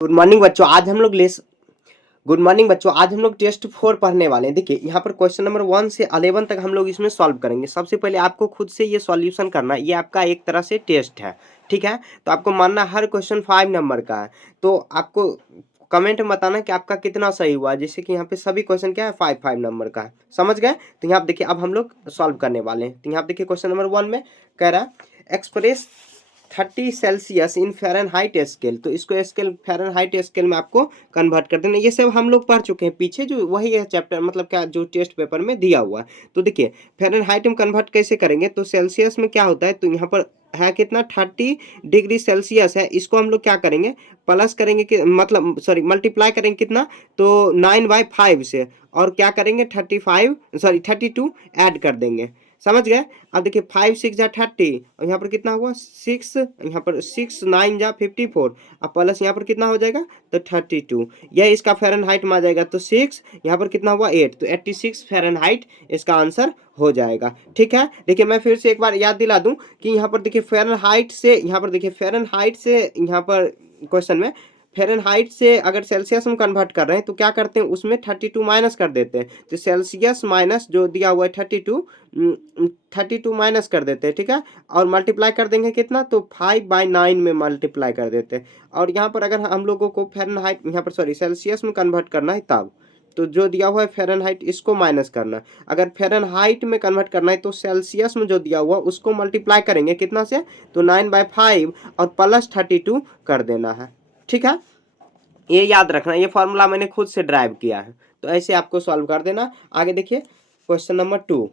Good morning बच्चों आज हम लोग लेस गुड मॉर्निंग बच्चों आज हम लोग टेस्ट 4 पढ़ने वाले हैं। देखिए यहाँ पर क्वेश्चन नंबर 1 से 11 तक हम लोग इसमें सॉल्व करेंगे। सबसे पहले आपको खुद से ये सॉल्यूशन करना है, ये आपका एक तरह से टेस्ट है, ठीक है। तो आपको मानना हर क्वेश्चन 5 नंबर का है। तो आपको कमेंट में बताना कि आपका कितना सही हुआ, जैसे कि यहाँ पे सभी क्वेश्चन क्या है 5 5 नंबर का है, समझ गए। तो यहाँ पे देखिए अब हम लोग सॉल्व करने वाले हैं। तो यहाँ पे देखिए क्वेश्चन नंबर 1 में कह रहा है express 30 Celsius in Fahrenheit scale. तो इसको स्केल फ़ारेनहाइट स्केल में आपको कन्वर्ट कर देना। ये सब हम लोग पढ़ चुके हैं पीछे, जो वही है चैप्टर, मतलब क्या जो टेस्ट पेपर में दिया हुआ है। तो देखिए फ़ारेनहाइट में कन्वर्ट कैसे करेंगे, तो सेल्सियस में क्या होता है, तो यहाँ पर है कितना 30 डिग्री सेल्सियस है। इसको हम लोग क्या करेंगे, प्लस करेंगे कि मतलब सॉरी मल्टीप्लाई करेंगे कितना, तो 9/5 से, और क्या करेंगे 32 ऐड कर देंगे, समझ गए। अब देखिए 5 6 जा 30, और यहाँ पर कितना हुआ 6, यहाँ पर 6 9 जा 54, अब प्लस यहाँ पर कितना हो जाएगा तो 32, यह इसका फ़ारेनहाइट में आ जाएगा। तो 6 यहाँ पर कितना हुआ 8, तो 86 फ़ारेनहाइट इसका आंसर हो जाएगा, ठीक है। देखिए मैं फिर से एक बार याद दिला दूं कि यहाँ पर देखिए फ़ारेनहाइट से, यहाँ पर देखिए फ़ारेनहाइट से, यहाँ पर क्वेश्चन में फ़ारेनहाइट से अगर सेल्सियस में कन्वर्ट कर रहे हैं तो क्या करते हैं, उसमें 32 माइनस कर देते हैं। तो सेल्सियस माइनस जो दिया हुआ है 32 माइनस कर देते हैं, ठीक है। और मल्टीप्लाई कर देंगे कितना, तो 5/9 में मल्टीप्लाई कर देते हैं। और यहाँ पर अगर हम लोगों को फ़ारेनहाइट, यहाँ पर सॉरी सेल्सियस में कन्वर्ट करना है तब, तो जो दिया हुआ है फ़ारेनहाइट इसको माइनस करना। अगर फ़ारेनहाइट में कन्वर्ट करना है तो सेल्सियस में जो दिया हुआ उसको मल्टीप्लाई करेंगे कितना से, तो 9/5 और प्लस 32 कर देना है, ठीक है। ये याद रखना, ये फॉर्मूला मैंने खुद से ड्राइव किया है। तो ऐसे आपको सॉल्व कर देना। आगे देखिए क्वेश्चन नंबर 2।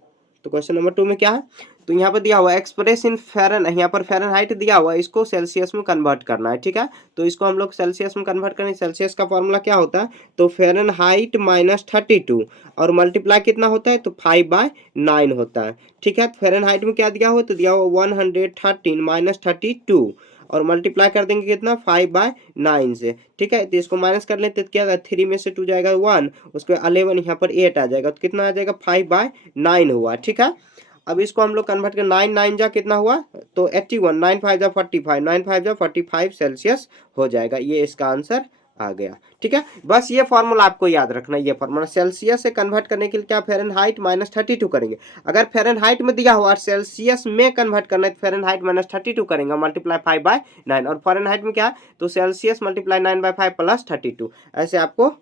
तो क्वेश्चन नंबर 2 में क्या है, तो यहाँ पर दिया हुआ है एक्सप्रेस इन फ़ारेन, यहाँ पर फ़ारेनहाइट दिया हुआ है, इसको सेल्सियस में कन्वर्ट करना है, ठीक है। तो इसको हम लोग सेल्सियस में कन्वर्ट करें। सेल्सियस का फॉर्मूला क्या होता है, तो फ़ारेनहाइट माइनस 32 और मल्टीप्लाई कितना होता है, तो 5/9 होता है, ठीक है। फ़ारेनहाइट में क्या दिया हुआ है, तो दिया हुआ 113 माइनस 32 और मल्टीप्लाई कर देंगे कितना 5/9 से, ठीक है। तो इसको माइनस कर लेते तो क्या, 3 में से 2 जाएगा 1, उसके बाद 11 यहाँ पर 8 आ जाएगा, तो कितना आ जाएगा 5/9 हुआ, ठीक है। अब इसको हम लोग कन्वर्ट कर 9 9 जा कितना हुआ, तो 81, 9 5 जा 45, 9 5 जा 45 सेल्सियस हो जाएगा। ये इसका आंसर आ गया, ठीक है। बस ये फॉर्मूला आपको याद रखना। ये फॉर्मूला सेल्सियस से कन्वर्ट करने के लिए क्या फ़ारेनहाइट माइनस 32 करेंगे। अगर फ़ारेनहाइट में दिया हुआ और सेल्सियस में कन्वर्ट करना है तो फ़ारेनहाइट माइनस 32 करेंगे, मल्टीप्लाई 5/9, और फ़ारेनहाइट में क्या, तो सेल्सियस मल्टीप्लाई 9/5 प्लस 32। ऐसे आपको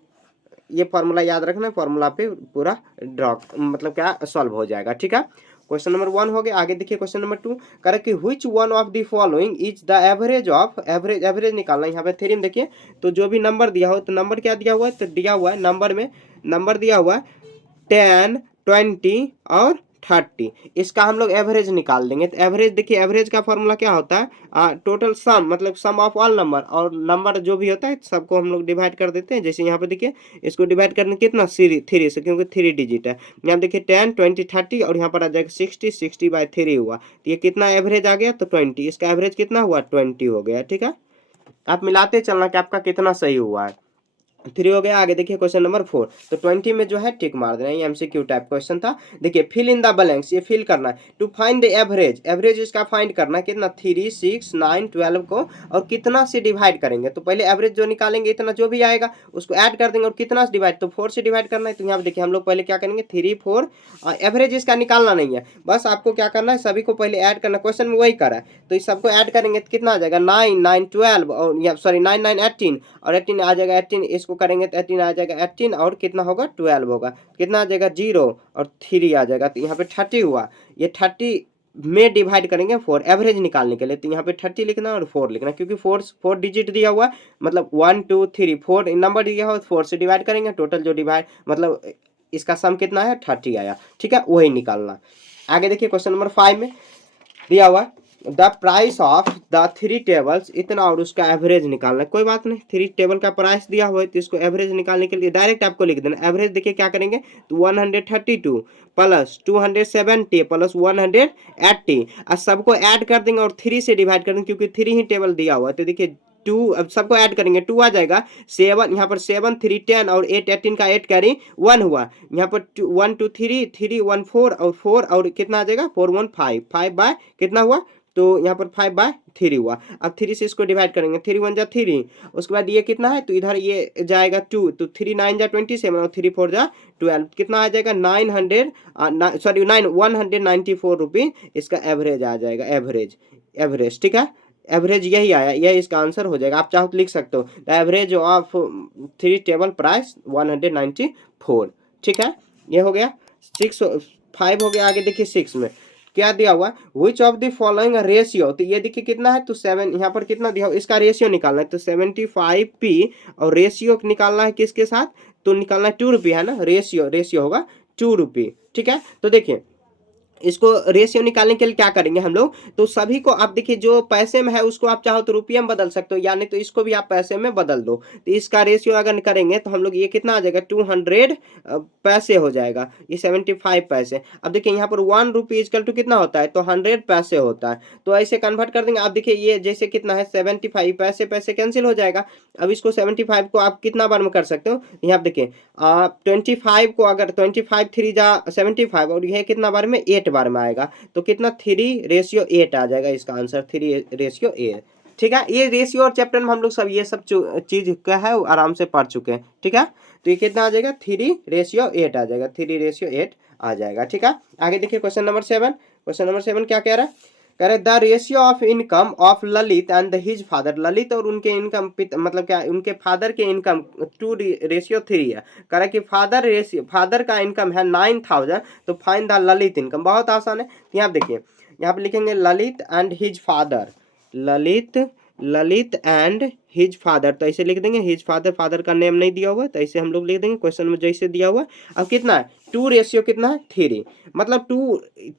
ये फॉर्मूला याद रखना है, फॉर्मूला पे पूरा ड्रॉ मतलब क्या सॉल्व हो जाएगा, ठीक है। क्वेश्चन नंबर 1 हो गया। आगे देखिए क्वेश्चन नंबर 2 करें कि which one of the following is the average of, average निकालना है। यहाँ पे थ्योरम देखिए, तो जो भी नंबर दिया हो, तो नंबर क्या दिया हुआ है, तो दिया हुआ है नंबर में, नंबर दिया हुआ है 10 20 और 30, इसका हम लोग एवरेज निकाल देंगे। तो एवरेज देखिए, एवरेज का फॉर्मूला क्या होता है, टोटल सम, मतलब सम ऑफ ऑल नंबर, और नंबर जो भी होता है सबको हम लोग डिवाइड कर देते हैं। जैसे यहाँ पे देखिए इसको डिवाइड करने कितना 3 से, क्योंकि 3 डिजिट है। यहाँ देखिए 10 20 30 और यहाँ पर आ जाएगा 60 हुआ, तो ये कितना एवरेज आ गया, तो 20, इसका एवरेज कितना हुआ 20 हो गया, ठीक है। आप मिलाते चलना कि आपका कितना सही हुआ है। 3 हो गया। आगे देखिए क्वेश्चन नंबर 4, तो 20 में जो है टिक मार देना। ये एमसीक्यू टाइप क्वेश्चन था। देखिए फिल इन द ब्लैंक्स, ये फिल करना है। To find the average, average इसका फाइंड करना है कितना, 3 6 9 12 को, और कितना से डिवाइड करेंगे। तो पहले एवरेज जो निकालेंगे, इतना जो भी आएगा उसको ऐड कर देंगे, और कितना से डिवाइड, तो 4 से डिवाइड करना है। तो यहाँ पे देखिए हम लोग पहले क्या करेंगे 3 4, एवरेज इसका निकालना नहीं है, बस आपको क्या करना है सभी को पहले ऐड करना। क्वेश्चन में वही करा है, तो इस सबको ऐड करेंगे तो कितना आ जाएगा 9 9 12, और या सॉरी 9 9 18, और 18 आ जाएगा 18, इसको करेंगे तो 18 आ जाएगा 18, और कितना होगा 12 होगा, कितना आ जाएगा 0 और 3 आ जाएगा। तो यहाँ पे 30 हुआ, ये 30 में डिवाइड करेंगे 4 एवरेज निकालने के लिए। तो यहाँ पे 30 लिखना और 4 लिखना, क्योंकि 4 डिजिट दिया हुआ, मतलब 1 2 3 4 नंबर दिया हुआ, 4 से डिवाइड करेंगे, टोटल जो डिवाइड मतलब इसका सम कितना है 30 आया, ठीक है, वही निकालना। आगे देखिए क्वेश्चन नंबर 5 में दिया हुआ the price of the 3 tables, इतना, और उसका एवरेज निकालना है। कोई बात नहीं, 3 टेबल का प्राइस दिया हुआ है, तो इसको एवरेज निकालने के लिए डायरेक्ट आपको लिख देना। एवरेज देखिए क्या करेंगे, तो 132 प्लस 270 प्लस 180, और सबको ऐड कर देंगे और 3 से डिवाइड कर देंगे, क्योंकि 3 ही टेबल दिया हुआ है। तो देखिए 2, अब सबको ऐड करेंगे, 2 आ जाएगा 7, यहाँ पर 7 3 10 और 8 18 का 8 कैरी 1 हुआ, यहाँ पर 1 2 3 3 1 4 और 4, और कितना आ जाएगा 4 1 5 5 बाय कितना हुआ तो यहाँ पर 5/3 हुआ। अब 3 से इसको डिवाइड करेंगे, 3 1 जा 3, उसके बाद ये कितना है, तो इधर ये जाएगा 2, तो 3 9 जा 27 और 3 4 जा 12, कितना आ जाएगा 194 रुपीज इसका एवरेज आ जाएगा, एवरेज ठीक है, एवरेज यही आया, यही इसका आंसर हो जाएगा। आप चाहो तो लिख सकते हो the average of 3 table price 194, ठीक है, ये हो गया 6 5 हो गया। आगे देखिए 6 में क्या दिया हुआ, which of the following ratio, तो ये देखिए कितना है, तो 7, यहाँ पर कितना दिया हुआ, इसका रेशियो निकालना है, तो 75p और रेशियो निकालना है किसके साथ, तो निकालना है 2 रुपये है ना, रेशियो होगा 2 रुपये, ठीक है। तो देखिए इसको रेशियो निकालने के लिए क्या करेंगे हम लोग, तो सभी को आप देखिए जो पैसे में है उसको आप चाहो तो रुपये में बदल सकते हो, यानी तो इसको भी आप पैसे में बदल दो, तो इसका रेशियो अगर करेंगे तो हम लोग ये कितना आ जाएगा 200 पैसे हो जाएगा, ये 75 पैसे। अब देखिए यहाँ पर 1 रुपये इक्वल टू कितना होता है, तो 100 पैसे होता है, तो ऐसे कन्वर्ट कर देंगे। आप देखिए ये जैसे कितना है 75 पैसे, पैसे कैंसिल हो जाएगा। अब इसको 75 को आप कितना बार में कर सकते हो, यहाँ आप देखिए 25 को अगर 25 3 जा 75 और यह कितना बार में 8 बार में आएगा, तो कितना 3:8 आ जाएगा इसका आंसर, 3:8, ठीक है। ये रेशियो और चैप्टर में हम लोग सब ये सब चीज क्या है आराम से पढ़ चुके हैं, ठीक है। तो ये कितना आ जाएगा 3:8 आ जाएगा, 3:8 आ जाएगा, ठीक है। आगे देखिए क्वेश्चन नंबर 7, क्वेश्चन नंबर 7 क्या कह रहा है, कह रहे the ratio of income of Lalit and his father, Lalit और उनके इनकम मतलब क्या उनके फादर के इनकम 2:3 है। कह रहा कि फादर का इनकम है 9000, तो फाइंड द ललित इनकम। बहुत आसान है, तो यहाँ देखिए यहाँ पे लिखेंगे Lalit and his father, Lalit and his father, तो ऐसे लिख देंगे हिज फादर, फादर का नेम नहीं दिया हुआ तो ऐसे हम लोग लिख देंगे क्वेश्चन में जैसे दिया हुआ। अब कितना है 2 रेशियो कितना है 3, मतलब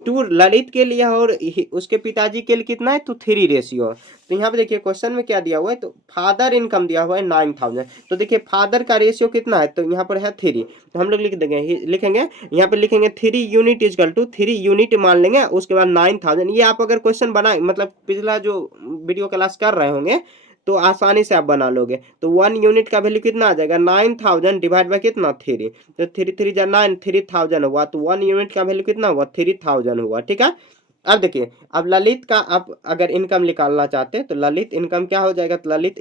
2 ललित के लिए और उसके पिताजी के लिए कितना है, तो 3 रेशियो। तो यहाँ पे देखिए क्वेश्चन में क्या दिया हुआ है, तो फादर इनकम दिया हुआ है 9000, तो देखिए फादर का रेशियो कितना है, तो यहाँ पर है 3, तो हम लोग लिखेंगे यहाँ पे लिखेंगे 3 यूनिट इजकल टू 3 यूनिट मान लेंगे, उसके बाद 9000। ये आप अगर क्वेश्चन बनाए मतलब पिछला जो वीडियो क्लास कर रहे होंगे तो आसानी से आप बना लोगे। तो 1 यूनिट का वैल्यू कितना आ जाएगा 9000 डिवाइड बाय कितना 3, तो 3 3 जा 9, 3000 हुआ, तो 1 यूनिट का वैल्यू कितना हुआ 3000 हुआ, ठीक है। अब देखिए अब ललित का आप अगर इनकम निकालना चाहते हैं तो ललित इनकम क्या हो जाएगा, तो ललित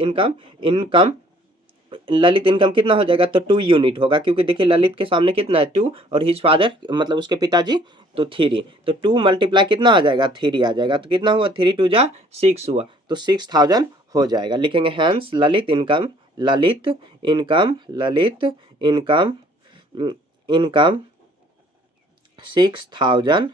इनकम कितना हो जाएगा, तो 2 यूनिट होगा, क्योंकि देखिए ललित के सामने कितना है 2 और हिज फादर मतलब उसके पिताजी तो 3, तो 2 मल्टीप्लाई कितना आ जाएगा 3 आ जाएगा, तो कितना हुआ 3 2 जा 6 हुआ, तो 6000 हो जाएगा। लिखेंगे हैंस ललित इनकम इनकम 6000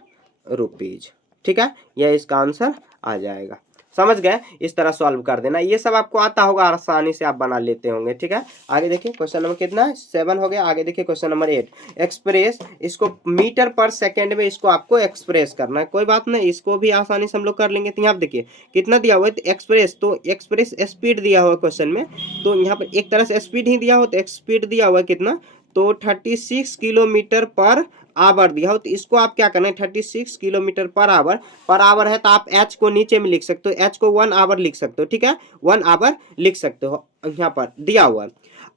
रुपीज, ठीक है, यह इसका आंसर आ जाएगा। समझ गए, इस तरह सॉल्व कर देना, ये सब आपको आता होगा, आसानी से आप बना लेते होंगे, ठीक है। आगे देखिए क्वेश्चन नंबर कितना है 7 हो गया। आगे देखिए क्वेश्चन नंबर 8, एक्सप्रेस, इसको मीटर पर सेकंड में इसको आपको एक्सप्रेस करना है, कोई बात नहीं, इसको भी आसानी से हम लोग कर लेंगे। तो यहाँ देखिए कितना दिया हुआ है, तो एक्सप्रेस स्पीड दिया हुआ है क्वेश्चन में, तो यहाँ पर एक तरह से स्पीड ही दिया हो, तो स्पीड दिया हुआ है कितना, तो 36 किलोमीटर पर आवर दिया हो, तो इसको आप क्या करना है 36 किलोमीटर पर आवर है, तो आप एच को नीचे में लिख सकते हो, एच को 1 आवर लिख सकते हो, ठीक है, 1 आवर लिख सकते हो, यहाँ पर दिया हुआ।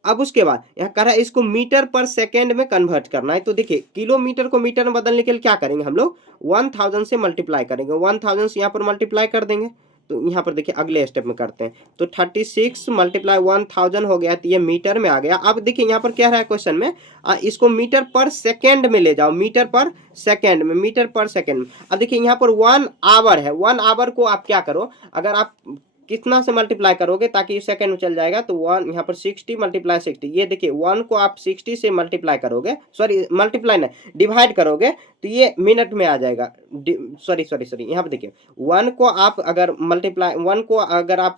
अब उसके बाद यहाँ कह रहा है इसको मीटर पर सेकेंड में कन्वर्ट करना है, तो देखिए किलोमीटर को मीटर में बदलने के लिए क्या करेंगे हम लोग 1000 से मल्टीप्लाई करेंगे, 1000 से यहाँ पर मल्टीप्लाई कर देंगे, तो यहाँ पर देखिए अगले स्टेप में करते हैं, तो 36 मल्टीप्लाई 1000 हो गया, तो ये मीटर में आ गया। अब देखिए यहाँ पर क्या रहा है क्वेश्चन में, इसको मीटर पर सेकेंड में ले जाओ, मीटर पर सेकेंड में। अब देखिए यहाँ पर 1 आवर है, 1 आवर को आप क्या करो, अगर आप कितना से मल्टीप्लाई करोगे ताकि सेकंड में चल जाएगा, तो 1 यहाँ पर 60 मल्टीप्लाई 60, ये देखिए 1 को आप 60 से मल्टीप्लाई करोगे, सॉरी मल्टीप्लाई नहीं डिवाइड करोगे, तो ये मिनट में आ जाएगा, सॉरी यहाँ पर देखिए 1 को आप अगर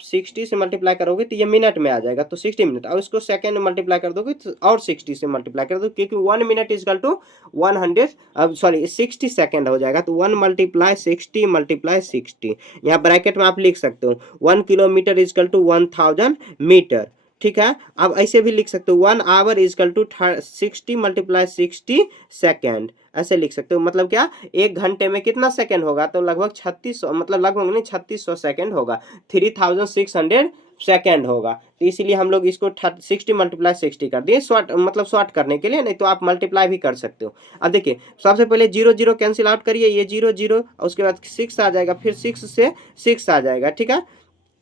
60 से मल्टीप्लाई करोगे तो ये मिनट में आ जाएगा, तो 60 मिनट, और इसको सेकंड में मल्टीप्लाई कर दोगे तो और 60 से मल्टीप्लाई कर दो, क्योंकि 1 मिनट इजकल टू 60 सेकेंड हो जाएगा, तो 1 मल्टीप्लाई 60 यहाँ ब्रैकेट में आप लिख सकते हो 1 किलोमीटर इजकल टू 1000 मीटर, ठीक है। अब ऐसे भी लिख सकते हो 1 hour is equal to 60 multiply 60 second, ऐसे लिख सकते हो, मतलब क्या 1 घंटे में कितना सेकंड होगा, तो लगभग 3600 मतलब लगभग नहीं 3600 सेकंड होगा, 3600 सेकेंड होगा। तो इसीलिए हम लोग इसको 60 मल्टीप्लाई 60 कर दिए, शॉर्ट मतलब शॉर्ट करने के लिए, नहीं तो आप मल्टीप्लाई भी कर सकते हो। अब देखिए सबसे पहले 0 0 कैंसिल आउट करिए, ये 0 0 और उसके बाद 6 आ जाएगा, फिर 6 से 6 आ जाएगा, ठीक है।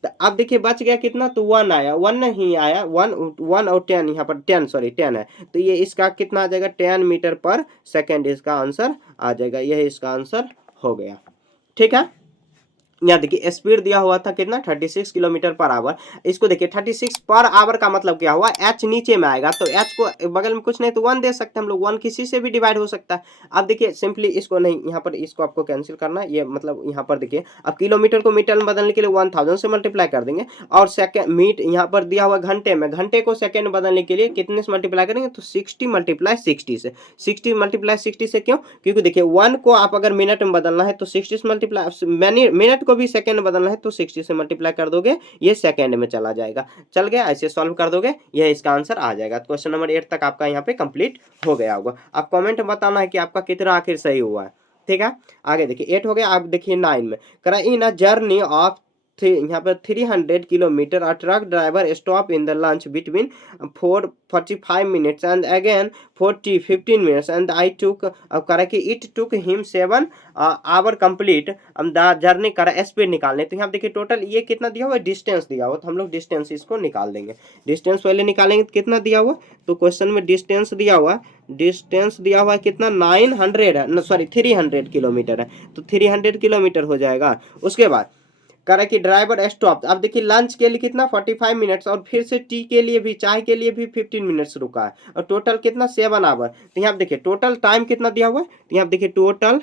तो अब देखिए बच गया कितना, तो 1 आया, 1 नहीं आया, 1 1 और 10, यहाँ पर 10 सॉरी 10 है, तो ये इसका कितना आ जाएगा 10 मीटर पर सेकेंड इसका आंसर आ जाएगा, यह इसका आंसर हो गया, ठीक है। यहाँ देखिए स्पीड दिया हुआ था कितना 36 किलोमीटर पर आवर। इसको देखिए 36 पर आवर का मतलब क्या हुआ, एच नीचे में आएगा, तो एच को बगल में कुछ नहीं तो 1 दे सकते हैं हम लोग, 1 किसी से भी डिवाइड हो सकता है। अब देखिए सिंपली इसको नहीं, यहाँ पर इसको आपको कैंसिल करना है, ये मतलब यहाँ पर देखिए अब किलोमीटर को मीटर में बदलने के लिए 1000 से मल्टीप्लाई कर देंगे, और सेकेंड मीट यहाँ पर दिया हुआ घंटे में, घंटे को सेकेंड बदलने के लिए कितने से मल्टीप्लाई करेंगे, तो 60 मल्टीप्लाई 60 से, 60 मल्टीप्लाई 60 से, क्यों, क्योंकि देखिए 1 को आप अगर मिनट में बदलना है तो 60 से मल्टीप्लाई, मिनट को भी सेकंड में बदलना है तो 60 से मल्टीप्लाई कर दोगे, ये सेकंड में चला जाएगा, चल गया, ऐसे सॉल्व कर दोगे, यह इसका आंसर आ जाएगा। तो क्वेश्चन नंबर 8 तक आपका यहाँ पे कंप्लीट हो गया होगा। आप कमेंट में बताना है कि आपका कितना आखिर सही हुआ है, ठीक है। आगे देखिए 8 हो गया। आप देखिए 9 में करा, इन अ जर्नी ऑफ यहाँ पर 300 kilometre a truck driver stop in the lunch between 4:45 minutes and again 15 minutes and I took, करा कि it took him 7 hour complete the journey, करा स्पीड निकालने। तो यहाँ देखिए टोटल ये कितना दिया हुआ है, डिस्टेंस दिया हुआ, तो हम लोग डिस्टेंस इसको निकाल देंगे। डिस्टेंस पहले निकालेंगे तो कितना दिया हुआ, तो क्वेश्चन में डिस्टेंस दिया हुआ, डिस्टेंस दिया हुआ है कितना 900 है, सॉरी 300 किलोमीटर है, तो 300 किलोमीटर हो जाएगा। उसके बाद करा कि ड्राइवर स्टॉप, अब देखिए लंच के लिए कितना 45 मिनट्स, और फिर से टी के लिए भी, चाय के लिए भी 15 मिनट्स रुका है, और टोटल कितना 7 आवर। तो यहाँ देखिए टोटल टाइम कितना दिया हुआ है, तो यहाँ देखिए टोटल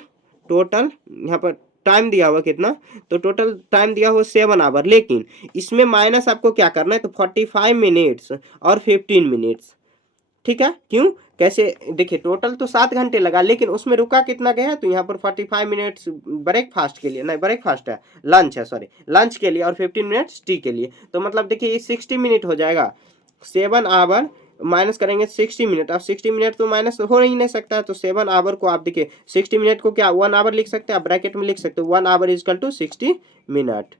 टोटल यहाँ पर टाइम दिया हुआ कितना, तो टोटल टाइम दिया हुआ 7 आवर, लेकिन इसमें माइनस आपको क्या करना है, तो 45 मिनट्स और 15 मिनट्स, ठीक है। क्यों, कैसे, देखिए टोटल तो 7 घंटे लगा, लेकिन उसमें रुका कितना गया, तो यहाँ पर 45 मिनट्स ब्रेकफास्ट के लिए, नहीं ब्रेकफास्ट है, लंच है, सॉरी लंच के लिए, और 15 मिनट्स टी के लिए, तो मतलब देखिए ये 60 मिनट हो जाएगा। 7 आवर माइनस करेंगे 60 मिनट, अब 60 मिनट तो माइनस हो ही नहीं सकता है, तो 7 आवर को आप देखिए 60 मिनट को क्या 1 आवर लिख सकते हैं, आप ब्रैकेट में लिख सकते हो 1 आवर इजकल टू 60 मिनट,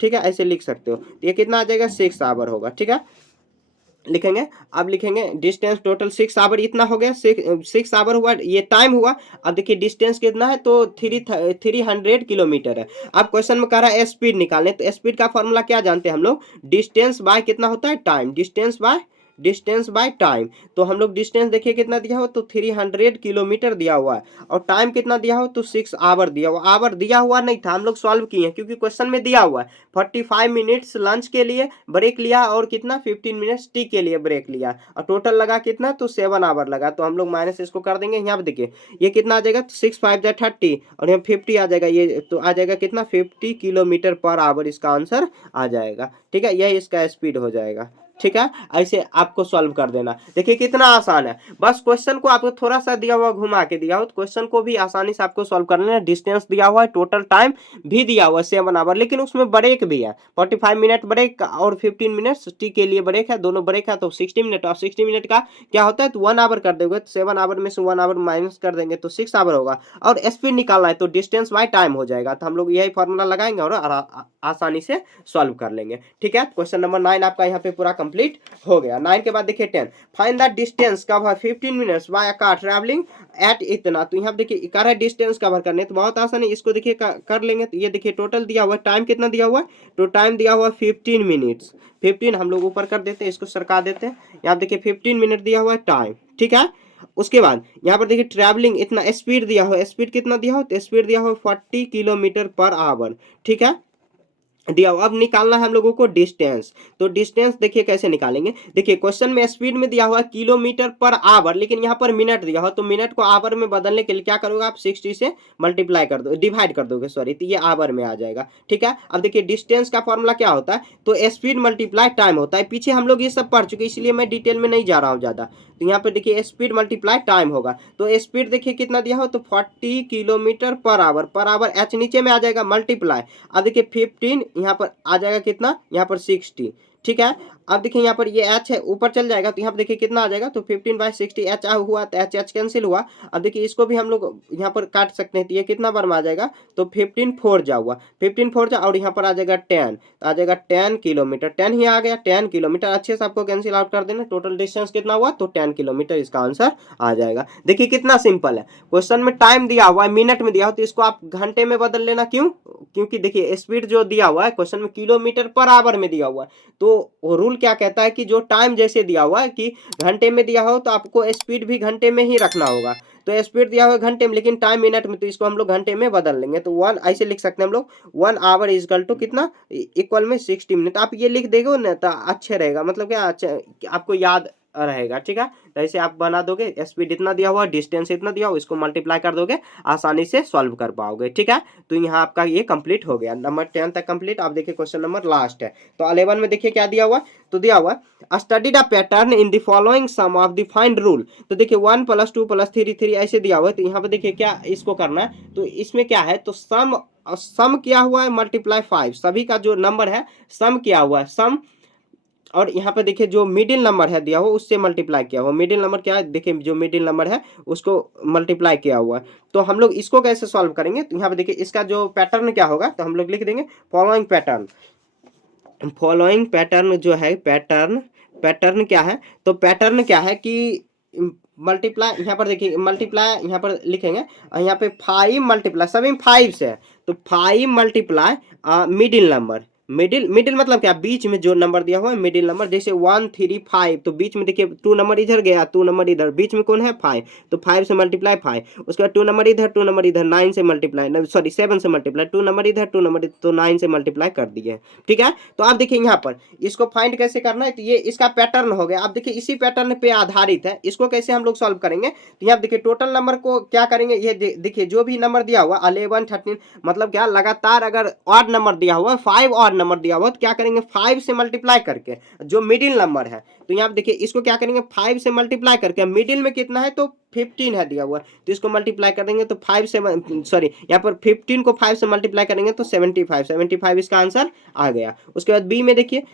ठीक है, ऐसे लिख सकते हो। ये कितना आ जाएगा 6 आवर होगा, ठीक है, लिखेंगे। अब लिखेंगे डिस्टेंस टोटल 6 आवर इतना हो गया, 6 आवर हुआ, ये टाइम हुआ। अब देखिए डिस्टेंस कितना है, तो 300 किलोमीटर है। अब क्वेश्चन में कह रहा है स्पीड निकालने, तो स्पीड का फॉर्मूला क्या जानते हैं हम लोग, डिस्टेंस बाय कितना होता है टाइम, डिस्टेंस बाय टाइम। तो हम लोग डिस्टेंस देखिए कितना दिया हो, तो 300 किलोमीटर दिया हुआ है, और टाइम कितना दिया हो, तो 6 आवर दिया हुआ। आवर दिया हुआ नहीं था, हम लोग सॉल्व किए हैं, क्योंकि क्वेश्चन में दिया हुआ है 45 मिनट्स लंच के लिए ब्रेक लिया, और कितना 15 मिनट्स टी के लिए ब्रेक लिया, और टोटल लगा कितना, तो 7 आवर लगा। तो हम लोग माइनस इसको कर देंगे, यहाँ पे देखिए ये कितना आ जाएगा, 6 5 जा 30, और यहाँ 50 आ जाएगा, ये तो आ जाएगा कितना 50 किलोमीटर पर आवर, इसका आंसर आ जाएगा, ठीक है, यही इसका स्पीड हो जाएगा, ठीक है। ऐसे आपको सॉल्व कर देना, देखिए कितना आसान है, बस क्वेश्चन को आपको थोड़ा सा दिया हुआ घुमा के दिया हो, तो क्वेश्चन को भी आसानी से आपको सॉल्व कर लेना। डिस्टेंस दिया हुआ है, टोटल टाइम भी दिया हुआ है 7 आवर, लेकिन उसमें ब्रेक भी है 45 मिनट ब्रेक, और 15 मिनट्स टी के लिए ब्रेक है, दोनों ब्रेक है, तो 60 मिनट, और 60 मिनट का क्या होता है, तो 1 आवर कर दोगे, तो 7 आवर में से 1 आवर माइनस कर देंगे तो 6 आवर होगा, और स्पीड निकालना है तो डिस्टेंस बाय टाइम हो जाएगा। तो हम लोग यही फॉर्मूला लगाएंगे और आसानी से सॉल्व कर लेंगे, ठीक है। क्वेश्चन नंबर 9 आपका यहाँ पे पूरा कंप्लीट हो गया। 9 के बाद देखिए 10, find the distance cover 15 minutes by car travelling eight इतना। तो यहाँ देखिए कर है डिस्टेंस कवर करने, तो बहुत आसान है, इसको देखिए कर लेंगे। तो ये देखिए टोटल दिया हुआ है, टाइम कितना दिया हुआ है, तो टाइम दिया हुआ है 15 मिनट्स, 15 हम लोग ऊपर कर देते हैं, इसको सरका देते हैं, यहाँ देखिए 15 मिनट दिया हुआ है टाइम, ठीक है। उसके बाद यहाँ पर देखिए ट्रैवलिंग इतना, स्पीड दिया हो, स्पीड कितना दिया हो, तो स्पीड दिया हो 40 किलोमीटर पर आवर, ठीक है, दिया हुआ। अब निकालना है हम लोगों को डिस्टेंस, तो डिस्टेंस देखिए कैसे निकालेंगे, देखिए क्वेश्चन में स्पीड में दिया हुआ है किलोमीटर पर आवर, लेकिन यहाँ पर मिनट दिया हो, तो मिनट को आवर में बदलने के लिए क्या करोगे आप, 60 से मल्टीप्लाई कर दो, डिवाइड कर दोगे, सॉरी, तो ये आवर में आ जाएगा, ठीक है। अब देखिए डिस्टेंस का फॉर्मूला क्या होता है, तो स्पीड मल्टीप्लाई टाइम होता है, पीछे हम लोग ये सब पढ़ चुके, इसलिए मैं डिटेल में नहीं जा रहा हूँ ज्यादा। तो यहाँ पे देखिए स्पीड मल्टीप्लाई टाइम होगा, तो स्पीड देखिए कितना दिया हो, तो 40 किलोमीटर पर आवर एच नीचे में आ जाएगा, मल्टीप्लाई, अब देखिए 15 यहाँ पर आ जाएगा कितना, यहाँ पर 60, ठीक है। अब देखिए यहाँ पर ये एच है, ऊपर चल जाएगा तो यहाँ पर देखिए कितना आ जाएगा, तो 15/60 एच हुआ, तो एच एच कैंसिल हुआ। अब देखिए इसको भी हम लोग यहाँ पर काट सकते हैं, तो ये कितना बार में आ जाएगा, तो 15 4 जा हुआ, 15 4 जा, और यहाँ पर आ जाएगा 10, तो आ जाएगा 10 किलोमीटर, 10 ही आ गया, 10 किलोमीटर। अच्छे से आपको कैंसिल आउट कर देना, टोटल डिस्टेंस कितना हुआ, तो 10 किलोमीटर इसका आंसर आ जाएगा। देखिए कितना सिंपल है, क्वेश्चन में टाइम दिया हुआ है, मिनट में दिया हो, तो इसको आप घंटे में बदल लेना। क्यों? क्योंकि देखिए स्पीड जो दिया हुआ है क्वेश्चन में किलोमीटर पर आवर में दिया हुआ है, तो वो रूल क्या कहता है कि जो टाइम जैसे दिया हुआ है कि घंटे में दिया हो, तो आपको स्पीड भी घंटे में ही रखना होगा। तो स्पीड दिया हुआ है घंटे में, लेकिन टाइम मिनट में, तो इसको हम लोग घंटे में बदल लेंगे। तो 1 ऐसे लिख सकते हैं हम लोग, 1 आवर इजकल टू कितना, इक्वल में 60 मिनट। आप ये लिख देगो ना तो अच्छे रहेगा, मतलब क्या अच्छा आपको याद रहेगा। ठीक है, तो ऐसे आप बना दोगे, स्पीड इतना दिया हुआ, डिस्टेंस इतना दिया हुआ, इसको मल्टीप्लाई कर दोगे, आसानी से सॉल्व कर पाओगे। ठीक है, तो यहाँ आपका ये कंप्लीट हो गया, नंबर 10 तक कंप्लीट। आप देखिए क्वेश्चन नंबर लास्ट है, तो 11 में देखिए क्या दिया हुआ, तो दिया हुआ study the pattern in the following sum of the find rule. तो देखिए 1 + 2 + 3 3 ऐसे दिया हुआ है, तो यहाँ पे देखिए क्या इसको करना है, तो इसमें क्या है, तो सम किया हुआ है मल्टीप्लाई 5, सभी का जो नंबर है सम किया हुआ है, सम, और यहाँ पे देखिए जो मिडिल नंबर है दिया हुआ उससे मल्टीप्लाई किया हुआ। मिडिल नंबर क्या है, देखिए जो मिडिल नंबर है उसको मल्टीप्लाई किया हुआ है। तो हम लोग इसको कैसे सॉल्व करेंगे, तो यहाँ पे देखिए इसका जो पैटर्न क्या होगा, तो हम लोग लिख देंगे फॉलोइंग पैटर्न। फॉलोइंग पैटर्न जो है, पैटर्न क्या है, तो पैटर्न क्या है कि मल्टीप्लाई, यहाँ पर देखिए मल्टीप्लाई यहाँ पर लिखेंगे, यहाँ पे 5 मल्टीप्लाई, सभी 5 से है, तो 5 मल्टीप्लाई मिडिल नंबर, मिडिल मतलब क्या, बीच में जो नंबर दिया हुआ है मिडिल नंबर, जैसे 1 3 5, तो बीच में देखिए 2 नंबर इधर गया, 2 नंबर इधर, बीच में कौन है 5, तो 5 से मल्टीप्लाई 5, उसके बाद 2 नंबर इधर, 2 नंबर इधर, 9 से मल्टीप्लाई, सॉरी 7 से मल्टीप्लाई, 2 नंबर इधर, 2 नंबर इधर, तो 9 से मल्टीप्लाई कर दिए। ठीक है, तो आप देखिए यहाँ पर इसको फाइंड कैसे करना है, तो ये इसका पैटर्न हो गया। आप देखिए इसी पैटर्न पे आधारित है, इसको कैसे हम लोग सॉल्व करेंगे, तो यहाँ देखिए टोटल नंबर को क्या करेंगे, ये देखिए जो भी नंबर दिया हुआ 11 13, मतलब क्या लगातार अगर ऑड नंबर दिया हुआ 5 ऑड नंबर दिया हुआ, तो क्या करेंगे 5 से मल्टीप्लाई करके जो मिडिल नंबर है, तो यहाँ देखिए इसको क्या करेंगे 5 से मल्टीप्लाई करके, मिडिल में कितना है, तो 15 है दिया हुआ, तो इसको मल्टीप्लाई कर देंगे, तो 5 से सॉरी यहाँ पर 15 को 5 से मल्टीप्लाई करेंगे तो 75 इसका आंसर आ गया। उसके बाद बी में देखिए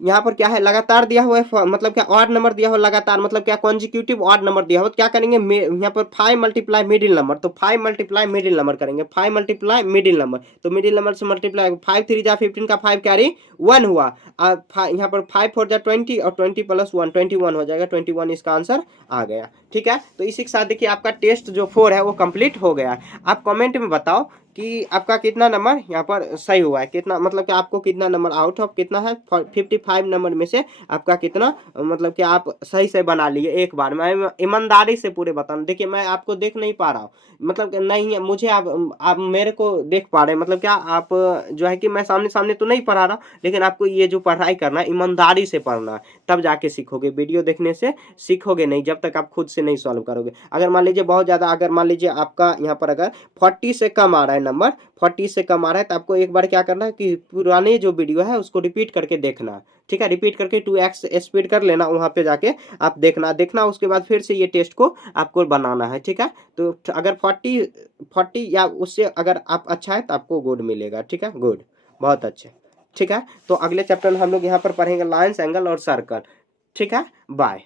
यहाँ पर क्या है, लगातार दिया हुआ है, मतलब क्या ऑड नंबर दिया हुआ लगातार, मतलब क्या कॉन्जिक्यूटिव ऑड नंबर दिया हुआ, तो क्या करेंगे यहाँ पर 5 मल्टीप्लाई मिडिल नंबर, तो 5 मल्टीप्लाई मिडिल नंबर करेंगे, 5 मल्टीप्लाई मिडिल नंबर, तो मिडिल नंबर से मल्टीप्लाई 5 3 जा 15 का 5 कैरी 1 हुआ, यहाँ पर 5 4 जा 20, और 20 + 1 21 हो जाएगा, 21 इसका आंसर आ गया। ठीक है, तो इसी के साथ देखिए आपका टेस्ट जो 4 है वो कंप्लीट हो गया। आप कमेंट में बताओ कि आपका कितना नंबर यहाँ पर सही हुआ है, कितना मतलब कि आपको कितना नंबर आउट ऑफ कितना है, 55 नंबर में से आपका कितना, मतलब कि आप सही से बना लिए एक बार। मैं ईमानदारी से पूरे बताऊँ, देखिए मैं आपको देख नहीं पा रहा हूँ, मतलब कि नहीं है मुझे, आप मेरे को देख पा रहे हैं, मतलब क्या आप जो है कि मैं सामने सामने तो नहीं पढ़ा रहा, लेकिन आपको ये जो पढ़ाई करना है ईमानदारी से पढ़ना है, तब जाके सीखोगे, वीडियो देखने से सीखोगे नहीं जब तक आप खुद से नहीं सॉल्व करोगे। अगर मान लीजिए बहुत ज़्यादा, अगर मान लीजिए आपका यहाँ पर अगर 40 से कम आ रहा है नंबर, 40 से कम आ रहा है, तो आपको एक बार क्या करना है कि पुराने जो वीडियो है उसको रिपीट करके देखना है। ठीक है, रिपीट करके 2x स्पीड कर लेना, वहाँ पे जाके आप देखना, उसके बाद फिर से ये टेस्ट को आपको बनाना है। ठीक है, तो अगर 40 या उससे अगर आप अच्छा है तो आपको गुड मिलेगा। ठीक है, गुड, बहुत अच्छे। ठीक है, तो अगले चैप्टर में हम लोग यहाँ पर पढ़ेंगे लाइन्स, एंगल और सर्कल। ठीक है, बाय।